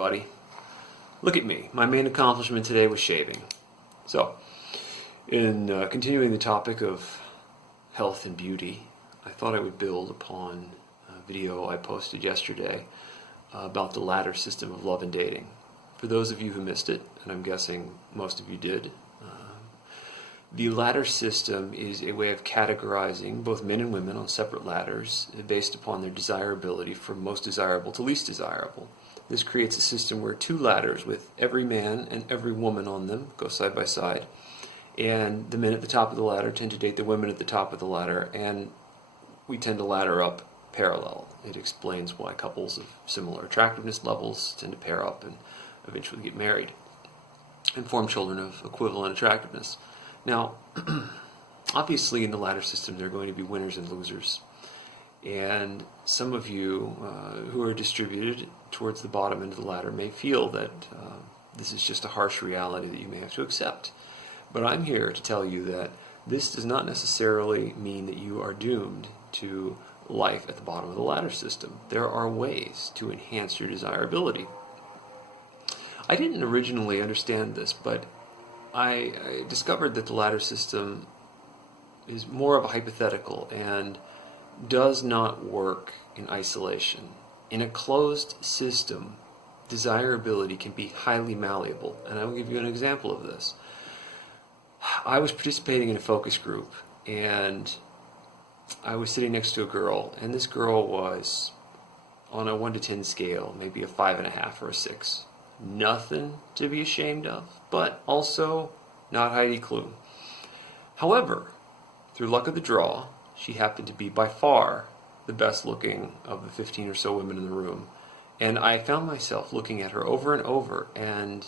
everybody. Look at me. My main accomplishment today was shaving. So, in continuing the topic of health and beauty, I thought I would build upon a video I posted yesterday about the ladder system of love and dating. For those of you who missed it, and I'm guessing most of you did, the ladder system is a way of categorizing both men and women on separate ladders based upon their desirability from most desirable to least desirable. This creates a system where two ladders with every man and every woman on them go side by side, and the men at the top of the ladder tend to date the women at the top of the ladder, and we tend to ladder up parallel. It explains why couples of similar attractiveness levels tend to pair up and eventually get married and form children of equivalent attractiveness. Now, obviously in the ladder system there are going to be winners and losers, and some of you who are distributed towards the bottom end of the ladder may feel that this is just a harsh reality that you may have to accept. But I'm here to tell you that this does not necessarily mean that you are doomed to life at the bottom of the ladder system. There are ways to enhance your desirability. I didn't originally understand this, but I discovered that the ladder system is more of a hypothetical and does not work in isolation. In a closed system, desirability can be highly malleable, and I will give you an example of this. I was participating in a focus group, and I was sitting next to a girl, and this girl was on a 1 to 10 scale, maybe a 5.5 or a 6. Nothing to be ashamed of, but also not Heidi Klum. However, through luck of the draw, she happened to be by far the best looking of the 15 or so women in the room. And I found myself looking at her over and over, and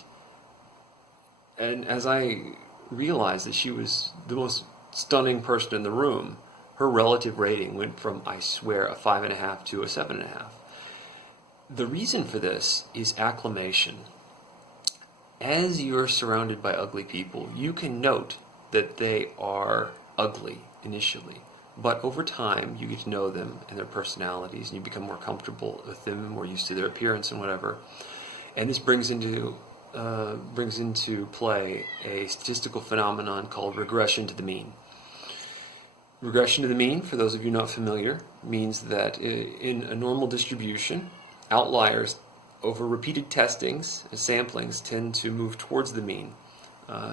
as I realized that she was the most stunning person in the room, her relative rating went from, I swear, a 5.5 to a 7.5. The reason for this is acclimation. As you're surrounded by ugly people, you can note that they are ugly initially, but over time you get to know them and their personalities, and you become more comfortable with them, more used to their appearance and whatever. And this brings into play a statistical phenomenon called regression to the mean. Regression to the mean, for those of you not familiar, means that in a normal distribution, outliers over repeated testings and samplings tend to move towards the mean.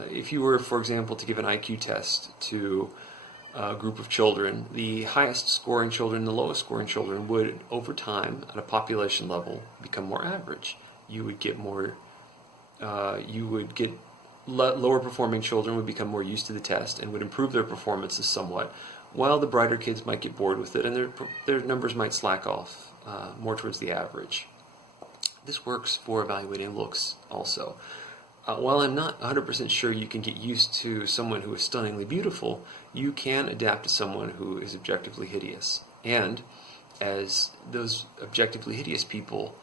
If you were, for example, to give an IQ test to a group of children, the highest scoring children and the lowest scoring children would, over time, at a population level, become more average. You would get lower performing children would become more used to the test and would improve their performances somewhat, while the brighter kids might get bored with it and their numbers might slack off more towards the average. This works for evaluating looks also. While I'm not 100% sure you can get used to someone who is stunningly beautiful, you can adapt to someone who is objectively hideous. And as those objectively hideous people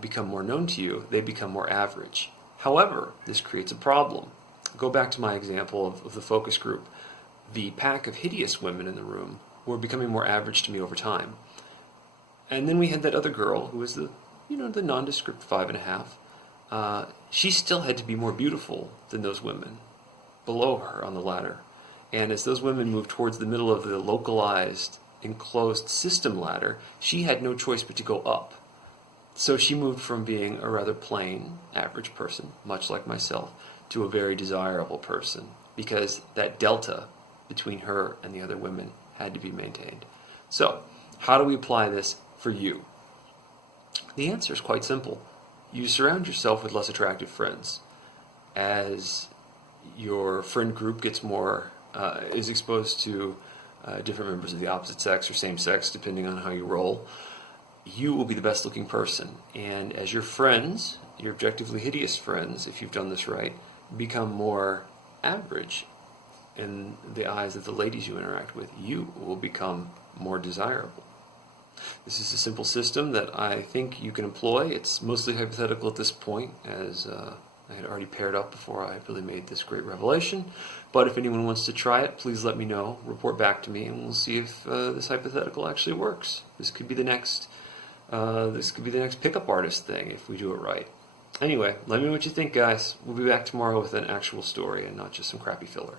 become more known to you, they become more average. However, this creates a problem. Go back to my example of the focus group. The pack of hideous women in the room were becoming more average to me over time. And then we had that other girl who was the nondescript 5.5. She still had to be more beautiful than those women below her on the ladder. And as those women moved towards the middle of the localized, enclosed system ladder, she had no choice but to go up. So she moved from being a rather plain, average person, much like myself, to a very desirable person, because that delta between her and the other women had to be maintained. So, how do we apply this for you? The answer is quite simple. You surround yourself with less attractive friends. As your friend group gets more, is exposed to different members of the opposite sex or same sex, depending on how you roll, you will be the best looking person. And as your friends, your objectively hideous friends, if you've done this right, become more average in the eyes of the ladies you interact with, you will become more desirable. This is a simple system that I think you can employ. It's mostly hypothetical at this point, as I had already paired up before I really made this great revelation. But if anyone wants to try it, please let me know, report back to me, and we'll see if this hypothetical actually works. This could be the next pickup artist thing if we do it right. Anyway, let me know what you think, guys. We'll be back tomorrow with an actual story and not just some crappy filler.